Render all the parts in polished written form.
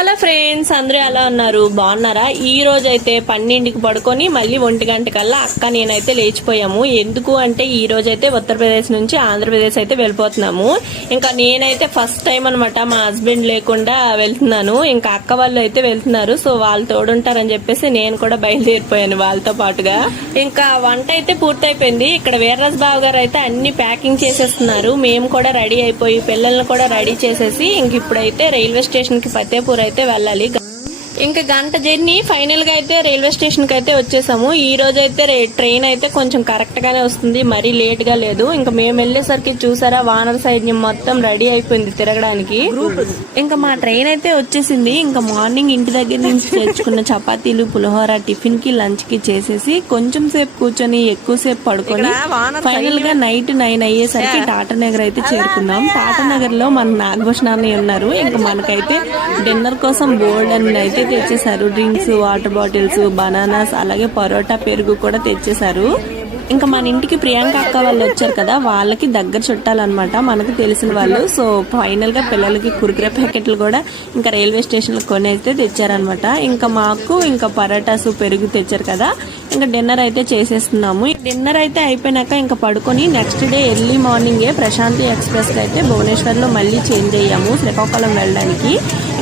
Hello friends, అందరూ ఎలా ఉన్నారు? బాగున్నారా? ఈ రోజు అయితే 12కి పడుకొని మళ్ళీ 1 గంట కల్లా అక్క నేనైతే లేచిపోయాము. ఎందుకు అంటే ఈ రోజు అయితే ఉత్తరప్రదేశ్ నుంచి ఆంధ్రప్రదేశ్ అయితే వెళ్ళిపోతున్నాము. ఇంకా నేనైతే ఫస్ట్ టైం అనమాట మా హస్బెండ్ లేకుండా వెళ్తున్నాను. ఇంకా అక్క వాళ్ళు అయితే వెళ్తున్నారు, సో వాళ్ళు తోడుంటారని చెప్పేసి నేను కూడా బయలుదేరిపోయాను వాళ్ళతో పాటుగా. ఇంకా వంట అయితే పూర్తయిపోయింది. ఇక్కడ వీర్రాజు బాబు గారు అయితే అన్ని ప్యాకింగ్ చేసేస్తున్నారు. మేము కూడా రెడీ అయిపోయి పిల్లల్ని కూడా రెడీ చేసేసి ఇంక ఇప్పుడైతే రైల్వే స్టేషన్ కి ఫతేపూర్ అయితే వెళ్ళాలి. ఇంకా గంట జర్నీ ఫైనల్ గా అయితే రైల్వే స్టేషన్ కి అయితే వచ్చేసాము. ఈ రోజు అయితే ట్రైన్ అయితే కొంచెం కరెక్ట్ గానే వస్తుంది, మరీ లేట్ గా లేదు. ఇంకా మేము వెళ్ళేసరికి చూసారా వానర సైన్యం మొత్తం రెడీ అయిపోయింది తిరగడానికి. ఇంకా మా ట్రైన్ అయితే వచ్చేసింది. ఇంకా మార్నింగ్ ఇంటి దగ్గర నుంచి తెచ్చుకున్న చపాతీలు పులిహోర టిఫిన్ కి లంచ్ కి చేసేసి కొంచెం సేపు కూర్చొని ఎక్కువసేపు పడుకొని ఫైనల్ గా నైట్ 9 అయ్యేసరికి టాటా నగర్ అయితే చేరుకున్నాం. టాటా నగర్ లో మన నాగభూషణ ఉన్నారు. ఇంకా మనకైతే డిన్నర్ కోసం బోర్డ్ అని అయితే తెచ్చేసారు. డ్రింక్స్, వాటర్ బాటిల్స్, బనానాస్, అలాగే పరోటా, పెరుగు కూడా తెచ్చేసారు. ఇంకా మన ఇంటికి ప్రియాంక అక్క వాళ్ళు వచ్చారు కదా, వాళ్ళకి దగ్గర చుట్టాలన్నమాట, మనకు తెలిసిన వాళ్ళు. సో ఫైనల్ గా పిల్లలకి కుర్కురే ప్యాకెట్లు కూడా ఇంకా రైల్వే స్టేషన్ లో కొని అయితే తెచ్చారనమాట. ఇంకా మాకు ఇంకా పరోటాస్, పెరుగు తెచ్చారు కదా, ఇంకా డిన్నర్ అయితే చేసేస్తున్నాము. డిన్నర్ అయితే అయిపోయినాక ఇంకా పడుకొని నెక్స్ట్ డే ఎర్లీ మార్నింగే ప్రశాంతి ఎక్స్ప్రెస్ కి అయితే భువనేశ్వర్ లో మళ్ళీ చేంజ్ అయ్యాము శ్రీకాకుళం వెళ్ళడానికి.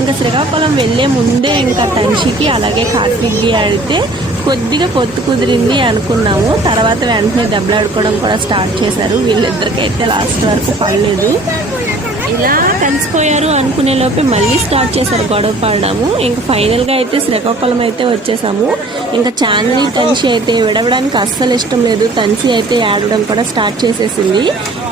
ఇంకా శ్రీకాకుళం వెళ్లే ముందే ఇంకా టెన్షికి అలాగే కార్తిక్కి అయితే కొద్దిగా పొత్తు కుదిరింది అనుకున్నాము. తర్వాత వెంటనే దెబ్బలాడుకోవడం కూడా స్టార్ట్ చేశారు. వీళ్ళిద్దరికైతే లాస్ట్ వరకు పడలేదు. ఇలా కలిసిపోయారు అనుకునే లోపే మళ్ళీ స్టార్ట్ చేశారు గొడవ పడడము. ఇంకా ఫైనల్ గా అయితే శ్రీకాకుళం అయితే వచ్చేసాము. ఇంకా చాందిని తన్సి అయితే విడవడానికి అస్సలు ఇష్టం లేదు. తన్సి అయితే ఏడవడం కూడా స్టార్ట్ చేసేసింది.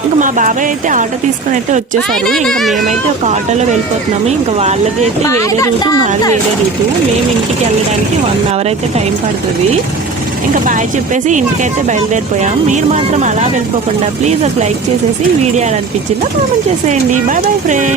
ఇంకా మా బాబాయ్ అయితే ఆటో తీసుకుని అయితే వచ్చేసారు. ఇంకా మేమైతే ఒక ఆటోలో వెళ్ళిపోతున్నాము. ఇంకా వాళ్ళది అయితే వేరే రూటు, మాది వేరే రూటు. మేము ఇంటికి వెళ్ళడానికి 1 అవర్ అయితే టైం పడుతుంది. ఇంకా బాయ్ చెప్పేసి ఇంటికైతే బయలుదేరిపోయాం. మీరు మాత్రం అలా వెళ్ళిపోకుండా ప్లీజ్ ఒక లైక్ చేసేసి వీడియో ఎలా అనిపించిందో కామెంట్ చేసేయండి. Bye bye friends.